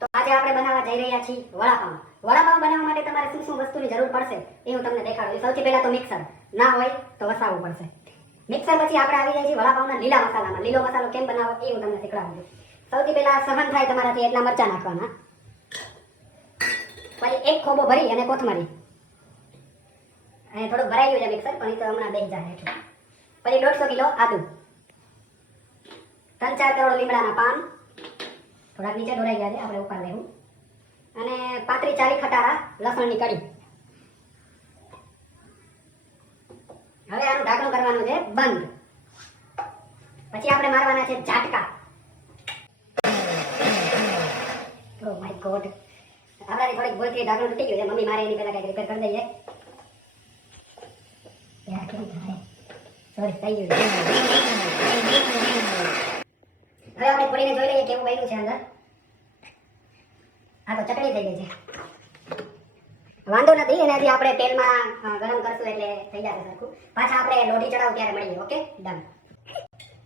તો આજે આપણે બનાવવા જઈ રહ્યા છીએ વડાપાઉં. વડાપાઉં બનાવવા માટે તમારે શું શું વસ્તુની જરૂર પડશે એ હું તમને દેખાડું. સૌથી પહેલા તો મિક્સર, ના હોય તો વસાવવું પડશે. મિક્સર પછી આપણે આવી જાય છે વડાપાઉંના લીલા મસાલામાં. લીલો મસાલો કેમ બનાવો એ હું તમને શીખવાડું છું. સૌથી પહેલા સહન થાય તમારાથી એટલા મરચાં નાખવાના, પછી એક ખોબો ભરી અને કોથમરી, અને થોડુંક ભરાઈ ગયું છે મિક્સર પણ એ તો હમણાં બેસી જાય એટલે. પછી 150 કિલો આદુ, 3-4 કરોડ લીમડાના પાન, થોડાક નીચે ઢોરાઈ ગયા છે આપણે ઉપર લેવું, અને 35-40 ખટારા લસણની કળી. હવે આનું ઢાંકણું કરવાનું છે બંધ. પછી આપણે મારવાના છે ઝાટકા. ઓ માય ગોડ, આપણાથી થોડીક ભૂલથી ઢાંકણું તૂટી ગયું છે. મમ્મી મારે એની પહેલા કંઈક રિપેર કરી દઈએ. યાર કેમ થાય, સોરી થઈ ગયું. હવે આપણે ખોલીને જોઈ લઈએ કેવું બન્યું છે અંદર. આ તો ચટણી થઈ ગઈ છે. વાંધો નથી, એને હજી આપણે તેલમાં ગરમ કરશું એટલે થઈ જશે સરખું. પાછા આપણે લોઢી ચડાવું ત્યારે મળીએ. Okay done.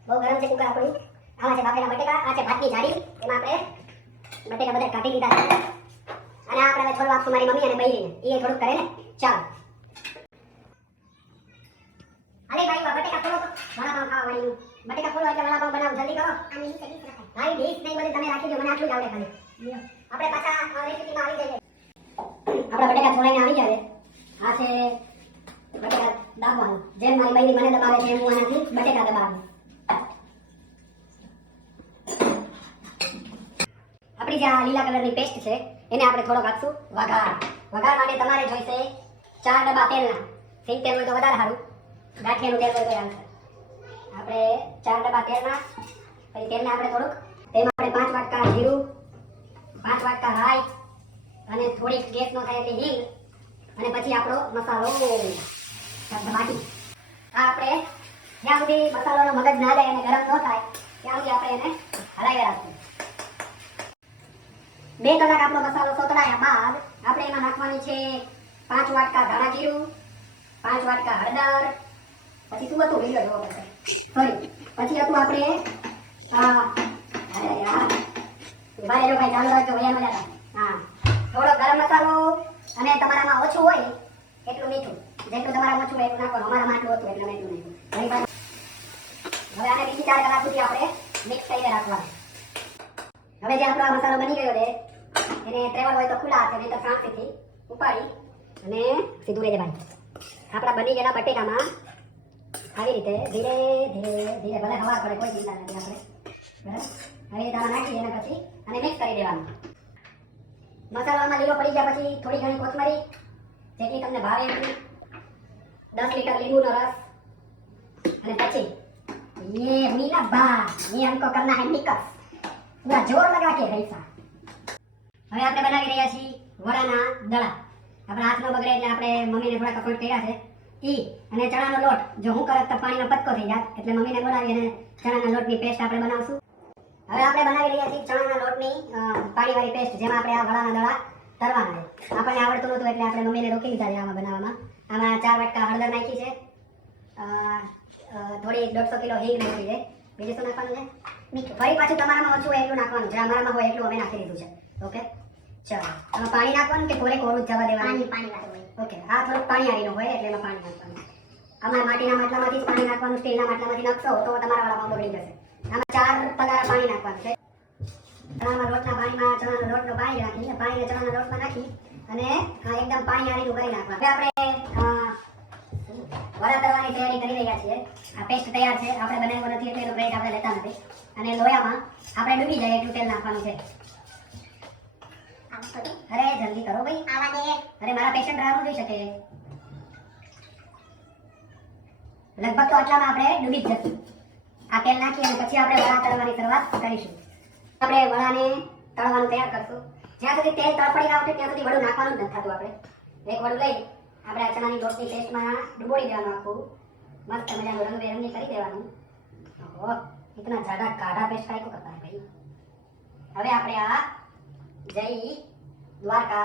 બહુ ગરમ છે કુકર આપણું. આમાં છે બાફેલા બટેકા, આ છે ભાતની જાડી, એમાં આપણે બટેકા બધા કાઢી લીધા છે. અને આપણે હવે છોડવા આપશું મારી મમ્મી અને બૈરીને, એ થોડુંક કરે ને. ચાલો અરે ભાઈ બટેકા ખોલો તો વડાપાઉં ખાવા વાળીનું. બટેકા ખોલો એટલે વડાપાઉં બનાવો, જલ્દી કરો. ભાઈ ડીશ નહીં બધી તમે રાખી દો, મને આટલું જ આવડે ખાલી. આપણે પાછા રેસીપીમાં આવી જઈએ. આપણા બટેકા છોડાઈને આવી ગયા છે. આ છે બટેકા દાબવાનું. જેમ મારી બૈરી મને દબાવે છે એમ હું આનાથી બટેકા દબાવું. આપણી જે આ લીલા કલરની પેસ્ટ છે એને આપણે થોડોક આપશું વઘાર. વઘાર માટે તમારે જોઈશે 4 ડબ્બા તેલના. સિંગ તેલ હોય તો વધારે સારું, ગાંઠિયાનું તેલ હોય તો ચાલશે. આપણે 4 ડબ્બા તેલના. પછી તેલને આપણે થોડુંક, તેમાં આપણે 5 વાટકા જીરું, 5 વાટકા રાઈ, અને થોડીક ગેસ નો થાય એટલે હિંગ, અને પછી આપણો મસાલો બાકી. આ આપણે જ્યાં સુધી મસાલાનો મગજ ના જાય અને ગરમ ન થાય ત્યાં સુધી આપણે એને હલાવી રાખીશું. 2 કલાક આપણો મસાલો સોતળાયા બાદ આપણે એમાં નાખવાની છે 5 વાટકા ધાણા જીરું, 5 વાટકા હળદર, પછી શું હતું વિડિયો જોવો પડશે, સોરી, પછી હતું આપણે અરે યાર ભાઈ જો ભાઈ ચાલુ રાખજો ભૈયા મજા આવે. હા, થોડો ગરમ મસાલો, અને તમારામાં ઓછું હોય એટલું મીઠું, જેટલું તમારામાં ઓછું હોય એટલું નાખવાનું. અમારામાં આટલું હતું એટલે મેં એટલું નાખ્યું. હવે આને બીજી 4 કલાક સુધી આપણે મિક્સ કરીને રાખવાનું. હવે જે આપણો આ મસાલો બની ગયો છે એને ટ્રેવલ હોય તો ખુલ્લા હાથે, નહીં તો શાંતિથી ઉપાડી અને સીધું રહેજે ભાઈ. આપણા બની ગયેલા બટેકામાં આવી રીતે ધીરે ધીરે ધીરે, ભલે હવા પડે કોઈ ચિંતા નથી આપણે, બરાબર, આવી રીતે આમાં નાખી અને પછી અને મિક્સ કરી દેવાનું. મસાલામાં લીલો પડી ગયા પછી થોડી ઘણી કોથમરી, જેટલી તમને ભાવે એટલી, 10 લીટર લીંબુનો રસ, અને પછી ये मीना बा, ये हमको करना है मिक्स, पूरा जोर लगा के ऐसा. હવે આપણે બનાવી રહ્યા છીએ વડાના દડા. આપણા હાથ ન બગડે એટલે આપણે મમ્મીને થોડા કપડ કર્યા છે ઈ, અને ચણાનો લોટ. જો હું કરત તો પાણીનો પતકો થઈ જાત, એટલે મમ્મીને બોલાવી અને ચણાના લોટની પેસ્ટ આપણે બનાવશું. હવે આપણે બનાવી રહ્યા છીએ ચણાના લોટની પાણીવાળી પેસ્ટ, જેમાં આપણે આ વડાના દડા તરવાના છે. આપણને આવડતું નહોતું એટલે આપણે મમ્મીને રોકી લીધા છે આમાં બનાવવામાં. આમાં 4 વાટકા હળદર નાખી છે, થોડી 150 કિલો હિંગ નાખી છે. બીજું શું નાખવાનું છે? મીઠું. ફરી પાછું તમારામાં ઓછું હોય એટલું નાખવાનું છે, અમારામાં હોય એટલું અમે નાખી દીધું છે. ઓકે ચાલો, આમાં પાણી નાખવાનું કે કોરે કોરું જવા દેવાનું? પાણી નાખવાનું. ઓકે, આ થોડુંક પાણી આવીનું હોય એટલે એમાં પાણી નાખવાનું. આમાં માટીના માટલામાંથી જ પાણી નાખવાનું, સ્ટીલના માટલામાંથી નાખશો તો તમારા વડાપાઉં બગડી જશે. આમાં 4 પગારા પાણી નાખવાનું છે. ચણાના લોટના પાણીમાં ચણાનો લોટનો પાણી નાખી, પાણીને ચણાના લોટમાં નાખી અને એકદમ પાણી આવીનું કરી નાખવાનું. હવે આપણે વડા તરવાની તૈયારી કરી રહ્યા છીએ. આ પેસ્ટ તૈયાર છે, આપણે બનાવ્યો નથી એટલે એનો ક્રેડિટ આપણે લેતા નથી. અને લોયામાં આપણે ડૂબી જાય એટલું તેલ નાખવાનું છે. અરે જલ્દી કરો ભાઈ, આવા દે. અરે મારા પેશન્ટ રાહ જોઈ શકે. લગભગ તો આટલામાં આપણે ડૂબી જ જશું. આ તેલ નાખી અને પછી આપણે વડા તળવાની શરૂઆત કરીશું. આપણે વડાને તળવાનું તૈયાર કરશું. જ્યાં સુધી તેલ તળફડી ના ઉઠે ત્યાં સુધી વડું નાખવાનું જ નથી થતું. આપણે એક વડું લઈ આપણે આ ચણાની લોટની પેસ્ટમાં ડૂબોળી દેવાનું, આખું મસ્ત મજાનું રંગબેરંગી કરી દેવાનું. ઓહો, इतना ज्यादा गाढ़ा पेस्ट काय को करता है भाई. હવે આપણે આ જય દ્વારકા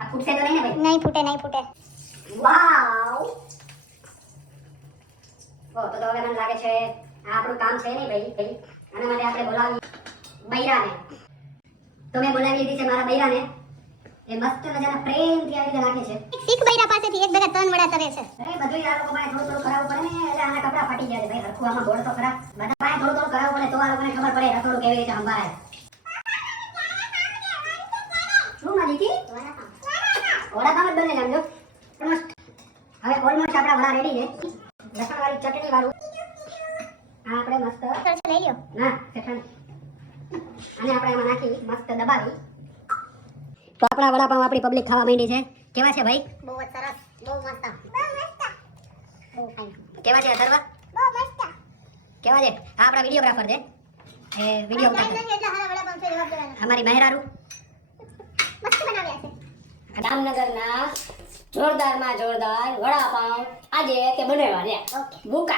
આ ફૂટશે તો નહીં ને ભાઈ? નહીં ફૂટે, નહીં ફૂટે. વાવ. તો હવે મને લાગે છે આ આપણું કામ છે નહીં ભાઈ. આના માટે આપણે બોલાવી બૈરાને. તો મેં બોલાવી લીધી છે મારા બૈરાને. એ મસ્ત મજાના પ્રેમથી આવી રીતે નાખે છે. શીખ બૈરા પાસેથી એક ભેગા 3 વડા તરે છે. અરે બધુંય આ લોકો પાસે થોડું થોડું કરાવવું પડે ને, એટલે આના કપડા ફાટી ગયા છે ભાઈ. હરખું આમાં ગોળ તો ખરા. બધા પાસે થોડું થોડું કરાવવું પડે તો આ લોકોને ખબર પડે રસોડું કેવી રીતે સંભાળાય. શું માં દીકી? વડાપાવ જ બને સમજો. હવે ઓલમોસ્ટ આપણા વડા રેડી છે. લસણવાળી ચટણી વાળું. આ આપણે મસ્ત લઈ લ્યો. ના ચટણી. અને આપણે એમાં નાખી મસ્ત દબાવી. તો આપણા વડાપાવ આપણી પબ્લિક ખાવા માંડી છે. કેવા છે ભાઈ? બહુ જ સરસ, બહુ મસ્ત, બહુ મસ્ત, બહુ ફાઇન. કેવા છે અથર્વ? બહુ મસ્ત. કેવા છે? આ આપણા વિડિયોગ્રાફર છે. એ વિડિયો ટાઈમ નથી એટલે હારા વડાપાવ છે જવાબ દેવાનો. અમારી મહેરારું મસ્ત બનાવ્યા છે. જામનગરના જોરદારમાં જોરદાર વડાપાવ આજે તે બનાવ્યા છે. ઓકે. ભૂકા